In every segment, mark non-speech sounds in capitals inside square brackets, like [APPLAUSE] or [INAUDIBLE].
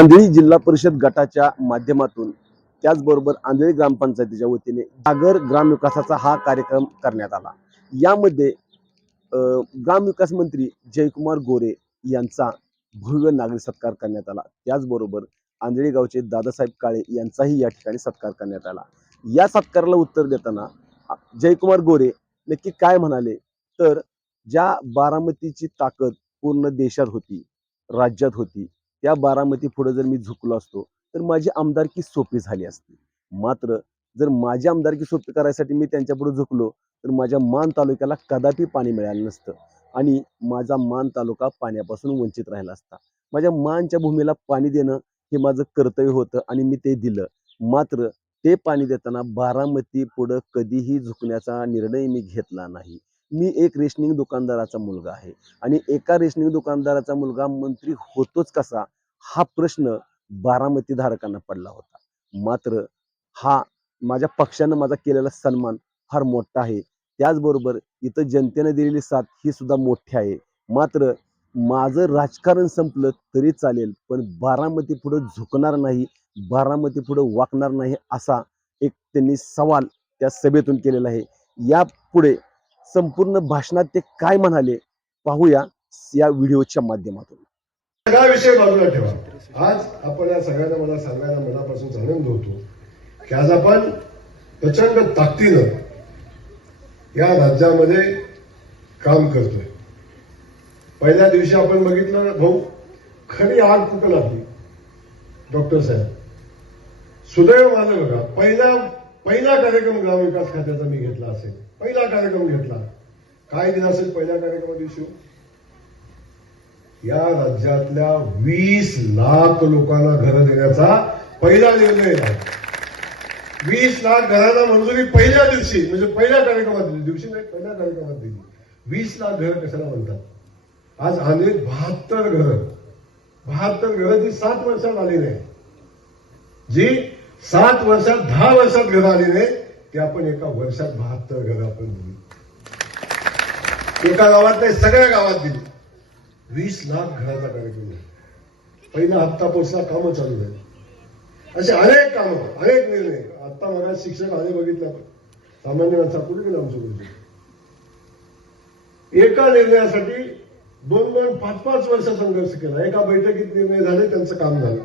आंधळी जिल्हा परिषद गटाच्या माध्यमातून त्याचबरोबर आंधळी ग्रामपंचायतीच्या वतीने सागर ग्रामविकासाचा हा कार्यक्रम करण्यात आला. यामध्ये ग्रामविकास मंत्री जयकुमार गोरे यांचा भव्य नागरी सत्कार करण्यात आला. त्याचबरोबर आंधळी गावचे दादासाहेब काळे यांचाही या ठिकाणी सत्कार करण्यात आला. या सत्काराला उत्तर देताना जयकुमार गोरे नक्की काय म्हणाले? तर ज्या बारामतीची ताकद पूर्ण देशात होती राज्यात होती त्या बारामती पुढं जर मी झुकलो असतो तर माझी आमदारकी सोपी झाली असती. मात्र जर माझी आमदारकी सोपी करायसाठी मी त्यांच्यापुढे झुकलो तर माझ्या मान तालुक्याला कदापि पाणी मिळालं नसतं आणि माझा मान तालुका पाण्यापासून वंचित राहिला असता. माझ्या मानच्या भूमीला पाणी देणं हे माझं कर्तव्य होतं आणि मी ते दिलं. मात्र ते पाणी देताना बारामती पुढं कधीही झुकण्याचा निर्णय मी घेतला नाही. मी एक रेशनिंग दुकानदाराचा मुलगा आहे आणि एका रेशनिंग दुकानदाराचा मुलगा मंत्री होतोच कसा हा प्रश्न बारामती धारकांना पडला होता. मात्र हा माझ्या पक्षानं माझा केलेला सन्मान फार मोठा आहे. त्याचबरोबर इथं जनतेने दिलेली साथ ही सुद्धा मोठी आहे. मात्र माझं राजकारण संपलं तरी चालेल पण बारामती पुढं झुकणार नाही बारामती पुढं वाकणार नाही असा एक त्यांनी सवाल त्या सभेतून केलेला आहे. यापुढे संपूर्ण भाषणात ते काय म्हणाले पाहूया या व्हिडिओच्या माध्यमातून. सगळा विषय बाजूला ठेवा. आज आपण या सगळ्यांना मला सांगायला मनापासून आनंद होतो की आज आपण प्रचंड ताकदीनं या राज्यामध्ये काम करतोय. पहिल्या दिवशी आपण बघितलं ना, भाऊ खरी आग कुठं लागली? डॉक्टर साहेब सुदैव माझं बघा पहिला पहिला कार्यक्रम ग्रामविकास खात्याचा मी घेतला असेल. पहिला कार्यक्रम घेतला. काय दिला असेल पहिल्या कार्यक्रमा दिवशी या राज्यातल्या वीस लाख लोकांना घरं देण्याचा पहिला निर्णय आहे. वीस लाख घरांना मंजुरी पहिल्या दिवशी म्हणजे पहिल्या कार्यक्रमात दिली दिवशी नाही पहिल्या कार्यक्रमात दिली. वीस लाख घरं कशाला म्हणतात? आज अनेक बहात्तर घरं. बहात्तर घरं जी सात वर्षात आली नाही. जी सात वर्षात दहा वर्षात घरं आली नाही ती आपण एका वर्षात बहात्तर घरं आपण दिली. एका गावात नाही सगळ्या गावात दिली. वीस लाख घराचा कार्यक्रम आहे पहिला हप्ता पोचला कामं चालू आहेत असे अनेक कामं अनेक निर्णय. आता मला शिक्षक आले बघितला. सामान्य माणसा कुठे गेला आमचं गुरुजी? एका निर्णयासाठी दोन दोन पाच पाच वर्ष संघर्ष केला. एका बैठकीत निर्णय झाले त्यांचं काम झालं.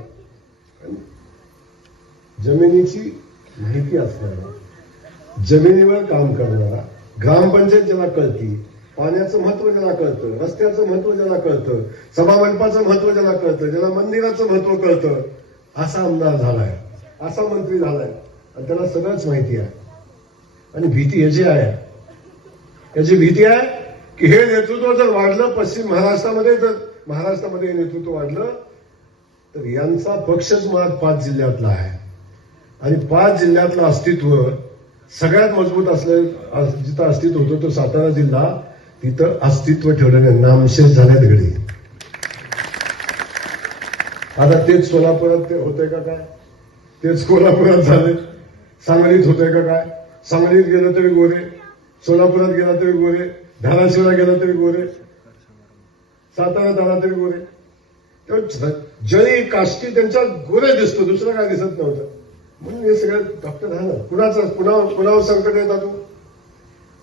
जमिनीची माहिती असणारा जमिनीवर काम करणारा ग्रामपंचायत ज्याला कळती पाण्याचं महत्त्व ज्याला कळतं रस्त्याचं महत्त्व ज्याला कळतं सभामंडपाचं महत्त्व ज्याला कळतं ज्याला मंदिराचं महत्त्व कळतं असा आमदार झालाय असा मंत्री झालाय. आणि त्याला सगळंच माहिती आहे. आणि भीती याची आहे. याची भीती आहे की हे नेतृत्व जर वाढलं पश्चिम महाराष्ट्रामध्ये जर महाराष्ट्रामध्ये हे नेतृत्व वाढलं तर यांचा पक्षच मुळात पाच जिल्ह्यातला आहे. आणि पाच जिल्ह्यातलं अस्तित्व सगळ्यात मजबूत असलं जिथं अस्तित्व होतं तो सातारा जिल्हा तिथं अस्तित्व ठेवलेले नामशेष झाल्यात घडी आता तेच सोलापुरात ते होतंय का काय? तेच कोल्हापुरात झाले. सांगलीत होतंय का काय? सांगलीत गेलं तरी गोरे सोलापुरात गेला तरी गोरे धाराशिवला गेला तरी गोरे साताऱ्यात आला तरी गोरे. जळी काष्टी त्यांच्या गोरे दिसतो दुसरं काय दिसत नव्हतं. म्हणून हे सगळं डॉक्टर झालं. कुणाचं कुणावर कुणावर संकट येतात तू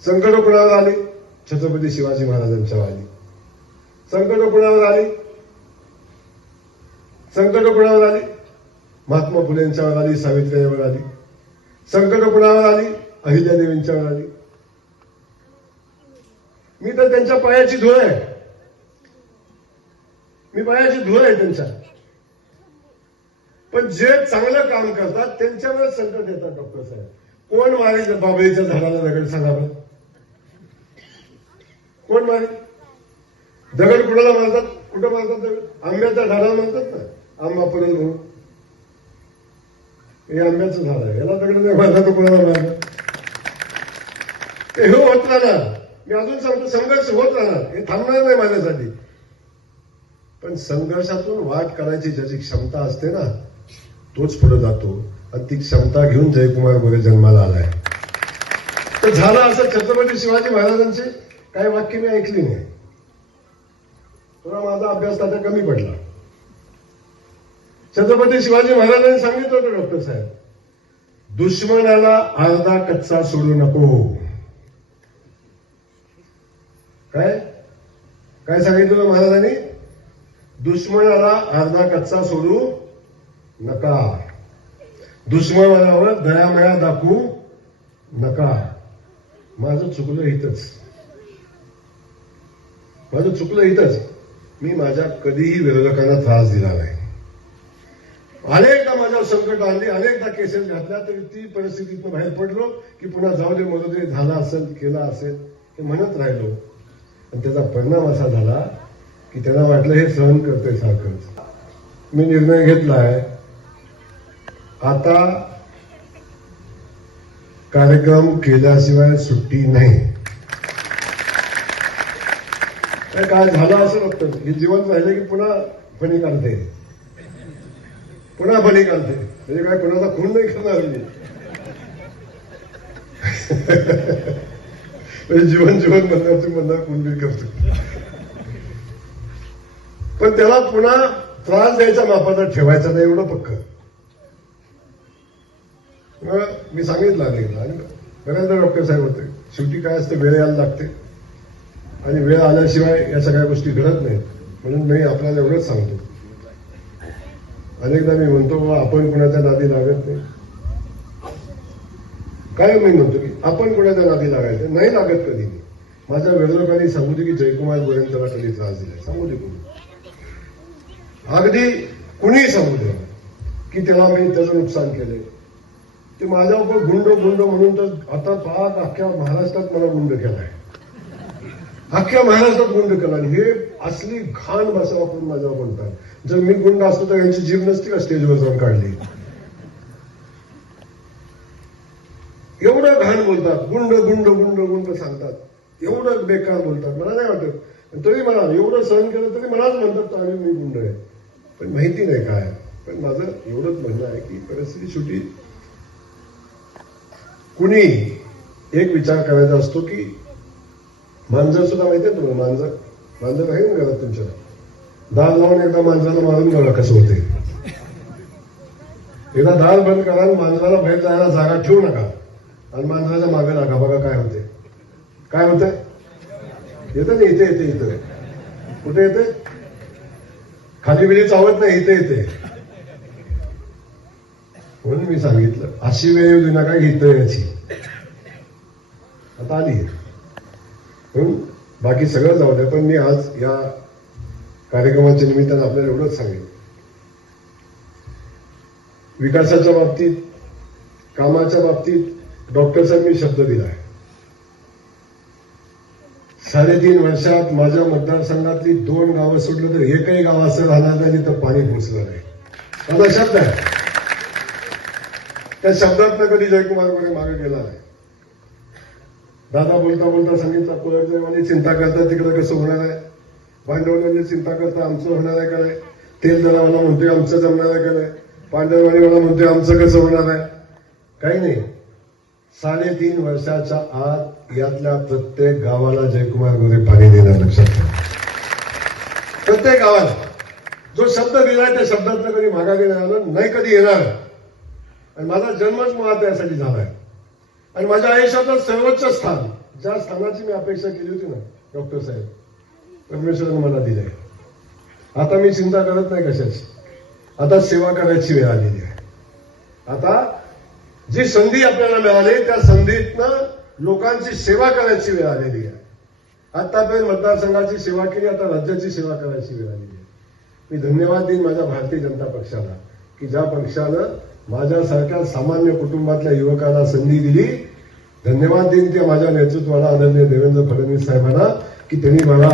संकट कुणावर आली? छत्रपती शिवाजी महाराजांच्या आली संकट कुणावर आली. संकट कुणावर आली. महात्मा फुलेंच्यावर आली सावित्रीवर आली संकट कुणावर आली. अहिल्यादेवींच्यावर आली मी तर त्यांच्या पायाची धुळ आहे. मी पायाची धुळ आहे त्यांच्या. पण जे चांगलं काम करतात त्यांच्यावर संकट येतात डॉक्टर साहेब. कोण मारे बाबळीच्या झाडाला दगड सांगा बरं कोण मारे दगड कुणाला मारतात कुठं मारतात दगड? आंब्याचा झाडाला म्हणतात ना? आंबा पर्यंत म्हणून. हे आंब्याचं झाड आहे. याला दगड नाही मारला तर कुणाला मारलं ते हे हो, होत राहणार. मी अजून सांगतो संघर्ष होत राहणार. हे थांबणार नाही माझ्यासाठी. पण संघर्षातून वाट करायची ज्याची क्षमता असते ना तोच पुढे जातो. आणि ती क्षमता घेऊन जयकुमार मोरे जन्माला आलाय. तर झालं असं छत्रपती शिवाजी महाराजांचे? काही वाक्य मी ऐकली नाही. थोडा माझा अभ्यास त्याचा कमी पडला. छत्रपती शिवाजी महाराजांनी सांगितलं होतं डॉक्टर साहेब दुश्मनाला अर्धा कच्चा सोडू नको. काय? काय सांगितलं महाराजांनी? दुश्मनाला अर्धा कच्चा सोडू नका. दुश्मनावर दयामया दाखवू नका. माझं चुकलं इथंच माझं चुकलं इथंच. मी माझ्या कधीही विरोधकांना त्रास दिला नाही. अनेकदा माझ्यावर संकट आणली अनेकदा केसेस घातल्या तरी ती परिस्थितीतून बाहेर पडलो की पुन्हा जाऊ दे मदत झाला असेल केला असेल हे म्हणत राहिलो. आणि त्याचा परिणाम असा झाला की त्यांना वाटलं हे सहन करतोय सारखंच. मी निर्णय घेतला आहे आता कार्यक्रम केल्याशिवाय सुट्टी नाही. काय काय झालं असं वाटतं हे जीवन राहिले की पुन्हा फणी काढते. पुन्हा फणी काढते. म्हणजे काय कोणाचा खून नाही करणार मी. म्हणजे जीवन जीवन म्हणणार तू म्हणणार खून बी करतो. पण त्याला पुन्हा त्रास द्यायचा मापाचा ठेवायचा नाही एवढं पक्क. मग मी सांगितलं अनेकदा. आणि बऱ्याचदा डॉक्टर साहेब होते. शेवटी काय असते वेळ यायला लागते. आणि वेळ आल्याशिवाय या सगळ्या गोष्टी घडत नाहीत. म्हणून मी आपल्याला एवढंच सांगतो. अनेकदा मी म्हणतो बाबा आपण कुणाच्या नादी लागत नाही. काय मी म्हणतो की आपण कुणाच्या नादी लागायचं? नाही लागत कधी. मी माझ्या विरोधकांनी सांगू दे की जयकुमार गोरेंद्रला कधी त्रास दिला सांगू दे कोणी. अगदी कुणीही सांगू दे की त्याला मी त्याचं नुकसान केलंय. ते माझ्यावर गुंड गुंड म्हणून तर आता पाच अख्ख्या महाराष्ट्रात मला गुंड केलाय. अख्ख्या महाराष्ट्रात गुंड केला आणि हे असली घाण भाषा वापरून माझ्यावर म्हणतात जर मी गुंड असतो तर यांची जीभ नसती का स्टेजवर जाऊन काढली? एवढं घाण बोलतात. गुंड गुंड गुंड गुंड सांगतात. एवढं बेकार बोलतात. मला नाही वाटत. तरी मला एवढं सहन केलं तरी मलाच म्हणतात आणि मी गुंड आहे. पण माहिती नाही काय. पण माझं एवढंच म्हणणं आहे की परिस्थिती छोटी. कुणी एक विचार करायचा असतो की मांजर सुद्धा माहिती आहे तुम्हाला मांजर. मांजर आहे ना घरात तुमच्या? दार लावून एकदा मांजराला मारून बघा कसं होते एकदा दार बंद करा आणि मांजराला बाहेर जायला जागा ठेवू नका. आणि मांजराच्या मागे लागा. बघा काय होते काय होतंय? येतं ना इथे येते इथं. कुठे येते खाली बिली चावत नाही इथे येते. म्हणून मी सांगितलं अशी वेळ येऊ देऊ नका इथं याची आता आली. म्हणून बाकी सगळं जाऊ दे पण मी आज या कार्यक्रमाच्या निमित्तानं आपल्याला एवढंच सांगेन. विकासाच्या बाबतीत कामाच्या बाबतीत डॉक्टरचा मी शब्द दिलाय साडेतीन वर्षात माझ्या मतदारसंघातली दोन गावं सुटलं तर एकही गाव असं राहणार नाही तिथं पाणी पोचलं नाही. माझा शब्द आहे. त्या शब्दात कधी जयकुमार मागे गेला नाही. दादा बोलता बोलता सांगितलं कोळडदेवाने चिंता करता तिकडे कसं होणार आहे? भांडवलाने चिंता करता आमचं होणार आहे का नाही? तेल दलावाला म्हणतोय आमचं जमणार आहे का नाही? पांढरवाडीवाला म्हणतोय आमचं कसं होणार आहे? काही नाही. साडेतीन वर्षाच्या आत यातल्या प्रत्येक गावाला जयकुमार गोरे पाणी देणार लक्षात ठेवा. प्रत्येक गावाला. जो शब्द दिलाय त्या शब्दातनं कधी मागागे नाही आलं नाही कधी येणार. आणि माझा जन्मच मुळात यासाठी झालाय. आणि माझ्या आयुष्याचं सर्वोच्च स्थान ज्या स्थानाची मी अपेक्षा केली होती ना डॉक्टर साहेब परमेश्वरानं मला दिलंय. आता मी चिंता करत नाही कशाची. आता सेवा करायची वेळ आलेली आहे. आता जी संधी आपल्याला मिळाली त्या संधीतनं लोकांची सेवा करायची वेळ आलेली आहे. आतापर्यंत मतदारसंघाची सेवा केली आता राज्याची सेवा करायची वेळ आलेली आहे. मी धन्यवाद देईन माझ्या भारतीय जनता पक्षाला. की ज्या पक्षानं माझ्यासारख्या सामान्य कुटुंबातल्या युवकाला संधी दिली धन्यवाद देईन त्या माझ्या नेतृत्वाला आदरणीय देवेंद्र फडणवीस साहेबांना की त्यांनी मला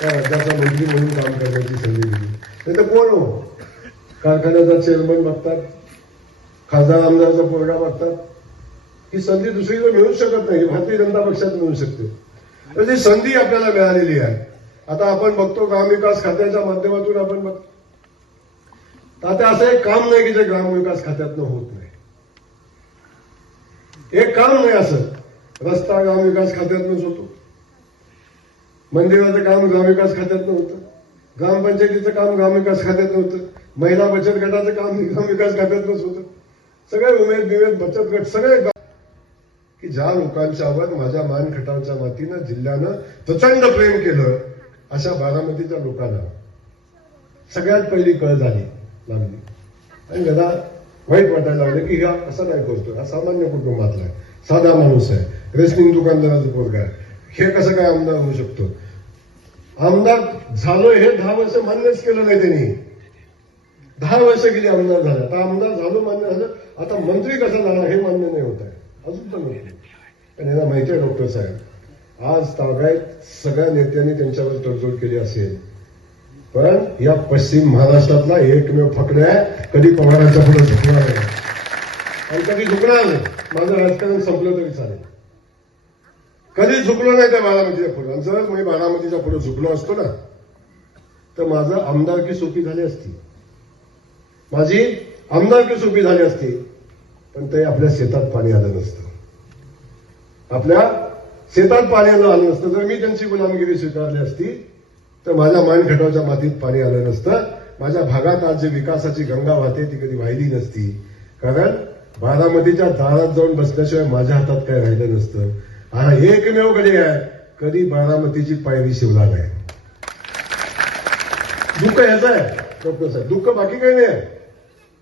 त्या राज्याचा मंत्री म्हणून काम करण्याची संधी दिली. नाही तर कोण हो? कारखान्याचा चेअरमन बघतात खासदार आमदारचा पोरगा बघतात. ही संधी दुसरीकडे मिळू शकत नाही भारतीय जनता पक्षात मिळू शकते. म्हणजे तर जी संधी आपल्याला मिळालेली आहे. आता आपण बघतो ग्रामविकास खात्याच्या माध्यमातून आपण बघतो आता असं एक काम नाही की जे ग्रामविकास खात्यातनं होत नाही. एक काम नाही असं. रस्ता ग्रामविकास खात्यातनंच होतो. मंदिराचं काम ग्रामविकास खात्यातनं होतं. ग्रामपंचायतीचं काम ग्रामविकास खात्यातनं होतं. महिला बचत गटाचं काम [LAUGHS] ग्रामविकास खात्यातच होतं. सगळे उमेद बिमेद बचत गट सगळे की ज्या लोकांच्यावर माझ्या मानखटावच्या मातीनं जिल्ह्यानं प्रचंड प्रेम केलं अशा बारामतीच्या लोकांना. सगळ्यात पहिली कळ झाली. लागली आणि जरा वाईट वाटायला लागलं की हा असं नाही करतो हा सामान्य कुटुंबातला आहे. साधा माणूस आहे. रेसलिंग दुकानदाराचा पोरगा आहे. हे कसं काय आमदार होऊ शकतो? आमदार झालो हे दहा वर्ष मान्यच केलं नाही त्यांनी. दहा वर्ष गेली आमदार झाला. आता आमदार झालो मान्य झालं. आता मंत्री कसा झाला हे मान्य नाही होत आहे. अजून पण होत पण यांना माहिती आहे डॉक्टर साहेब आज तागायत सगळ्या नेत्यांनी त्यांच्यावर तडजोड केली असेल. पण या पश्चिम महाराष्ट्रातला एकमेव फकड्या आहे कधी पवारांच्या पुढे झुकणार नाही. आणि कधी झुकणार नाही. माझं राजकारण संपलं तरी चालेल. कधी झुकलो नाही त्या बारामतीच्या पुढे. आणि जर मी बारामतीच्या पुढे झुकलो असतो ना तर माझं आमदारकी सोपी झाली असती माझी आमदारकी सोपी झाली असती पण ते आपल्या शेतात पाणी आलं नसतं. आपल्या शेतात पाणी आलं आलं नसतं. जर मी त्यांची गुलामगिरी स्वीकारली असती तर माझ्या मानखटावच्या मातीत पाणी आलं नसतं. माझ्या भागात आज जी विकासाची गंगा वाहते ती कधी वाहिली नसती. कारण बारामतीच्या दारात जाऊन बसल्याशिवाय माझ्या हातात काय राहिलं नसतं. हा एकमेव कधी आहे कधी बारामतीची पायरी शिवला नाही. दुःख ह्याचं आहे डॉक्टर साहेब. दुःख बाकी काही नाही. आहे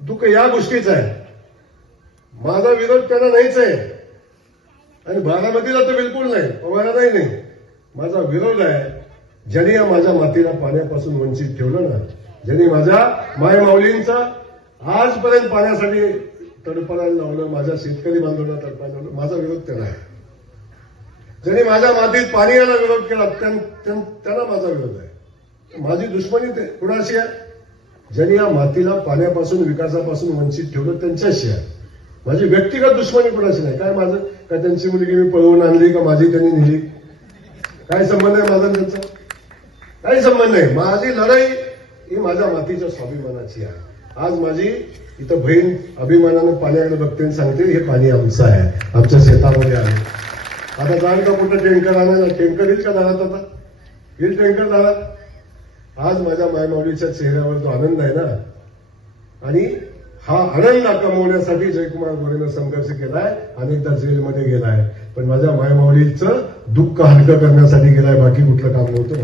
दुःख या गोष्टीचं आहे. माझा विरोध त्यांना नाहीच आहे. आणि बारामतीला तर बिलकुल नाही पवारालाही नाही. माझा विरोध आहे ज्यांनी या माझ्या मातीला पाण्यापासून वंचित ठेवलं ना ज्यांनी माझ्या मायमाऊलींचा आजपर्यंत पाण्यासाठी तडपडायला लावलं माझ्या शेतकरी बांधवांना तडपायला लावलं माझा विरोध त्याला आहे ज्यांनी माझ्या मातीत पाणी यायला विरोध केला त्यांना माझा विरोध आहे. माझी दुश्मनी ते कुणाशी आहे? ज्यांनी या मातीला पाण्यापासून विकासापासून वंचित ठेवलं त्यांच्याशी आहे. माझी व्यक्तिगत दुश्मनी कुणाशी नाही? काय माझं? काय त्यांची मुलगी मी पळवून आणली का माझी त्यांनी नेली? काय संबंध आहे माझा त्यांचा? काही संबंध नाही. माझी लढाई ही माझ्या मातीच्या स्वाभिमानाची आहे. आज माझी इथं बहीण अभिमानानं पाण्याकडे बघते आणि सांगते हे पाणी आमचं आहे. आमच्या शेतामध्ये आहे. आता जाण का कुठं टँकर आणायला? टँकर येईल का दारात आता? येईल टँकर दारात? आज माझ्या मायमावलीच्या चेहऱ्यावर जो आनंद आहे ना. आणि हा आनंद कमवण्यासाठी जयकुमार गोरेनं संघर्ष केलाय. अनेकदा जेलमध्ये गेलाय. पण माझ्या मायमावलीचं दुःख हलकं करण्यासाठी गेलाय. बाकी कुठलं काम नव्हतं